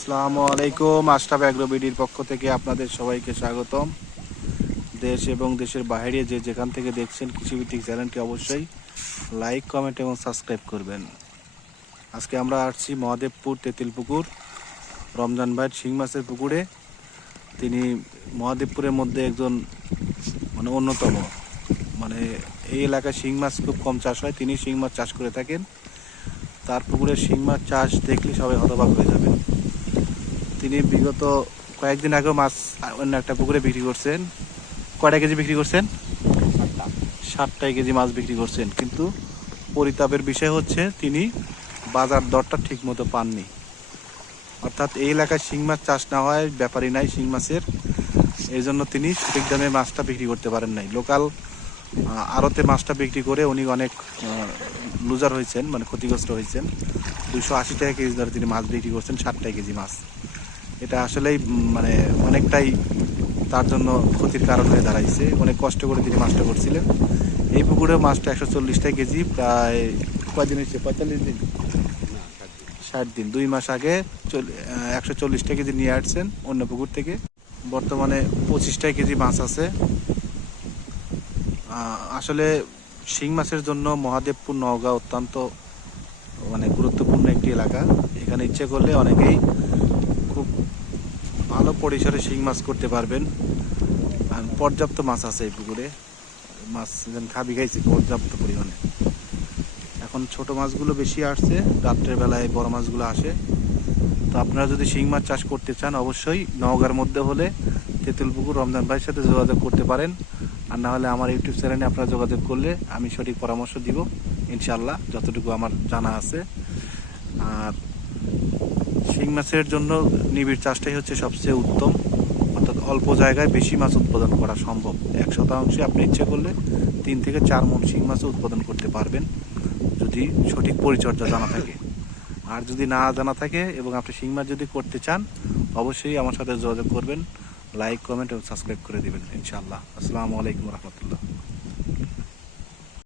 আসসালামু আলাইকুম। আশরাফ অ্যাগ্রো বিডির পক্ষ থেকে আপনাদের সবাইকে স্বাগতম। দেশ এবং দেশের বাইরে যে যেখান থেকে দেখছেন কৃষিভিত্তিক চ্যানেলটি অবশ্যই লাইক, কমেন্ট এবং সাবস্ক্রাইব করবেন। আজকে আমরা আসছি মহাদেবপুর তেঁতুলপুকুর রমজান ভাইয়ের শিং মাছের পুকুরে। তিনি মহাদেবপুরের মধ্যে একজন অন্যতম, এই এলাকায় শিং মাছ খুব কম চাষ হয়, তিনি শিং মাছ চাষ করে থাকেন। তার পুকুরে শিং মাছ চাষ দেখলে সবাই হতবাক হয়ে যাবেন। তিনি বিগত কয়েকদিন আগেও মাছ অন্য একটা পুকুরে বিক্রি করছেন। কয়টা কেজি বিক্রি করছেন? 60 কেজি মাছ বিক্রি করছেন, কিন্তু পরিতাপের বিষয় হচ্ছে তিনি বাজার দরটা ঠিক মতো পাননি। অর্থাৎ এই এলাকায় শিং মাছ চাষ না হয়, ব্যাপারই নাই শিং মাছের, এই জন্য তিনি সঠিক দামে মাছটা বিক্রি করতে পারেন নাই। লোকাল আড়তে মাছটা বিক্রি করে উনি অনেক লুজার হয়েছেন, ক্ষতিগ্রস্ত হয়েছেন। 280 টাকা কেজি ধরে তিনি মাছ বিক্রি করছেন, 60 কেজি মাছ। এটা আসলেই অনেকটাই তার জন্য ক্ষতির কারণ হয়ে দাঁড়াইছে। অনেক কষ্ট করে তিনি মাছটা করছিলেন। এই পুকুরে মাছটা 140 টাকা কেজি, প্রায় কয়দিন হয়েছে? 45 দিন, 60 দিন, 2 মাস আগে 140 টাকা কেজি নিয়ে আসছেন অন্য পুকুর থেকে। বর্তমানে 25 টাকা কেজি মাছ আছে। আসলে শিং মাছের জন্য মহাদেবপুর নওগাঁ অত্যন্ত গুরুত্বপূর্ণ একটি এলাকা। এখানে ইচ্ছে করলে অনেকেই খুব ভালো পরিসরে শিং মাছ করতে পারবেন। আর পর্যাপ্ত মাছ আছে এই পুকুরে, মাছ খাবি খাইছে পর্যাপ্ত পরিমাণে। এখন ছোট মাছগুলো বেশি আসছে, রাত্রের বেলায় বড় মাছগুলো আসে। তো আপনারা যদি শিং মাছ চাষ করতে চান অবশ্যই নওগাঁর মধ্যে হলে তেঁতুলপুকুর রমজান ভাইয়ের সাথে যোগাযোগ করতে পারেন। আর না হলে আমার ইউটিউব চ্যানেলে আপনারা যোগাযোগ করলে আমি সঠিক পরামর্শ দিব ইনশাল্লাহ, যতটুকু আমার জানা আছে। আর শিং মাছের জন্য নিবিড় চাষটাই হচ্ছে সবচেয়ে উত্তম। অর্থাৎ অল্প জায়গায় বেশি মাছ উৎপাদন করা সম্ভব। 1 শতাংশে আপনি ইচ্ছে করলে 3 থেকে 4 মণ শিং মাছও উৎপাদন করতে পারবেন, যদি সঠিক পরিচর্যা জানা থাকে। আর যদি না জানা থাকে এবং আপনি শিং মাছ যদি করতে চান অবশ্যই আমার সাথে যোগাযোগ করবেন। লাইক, কমেন্ট এবং সাবস্ক্রাইব করে দিবেন ইনশাআল্লাহ। আসসালামু আলাইকুম রহমতুল্লাহ।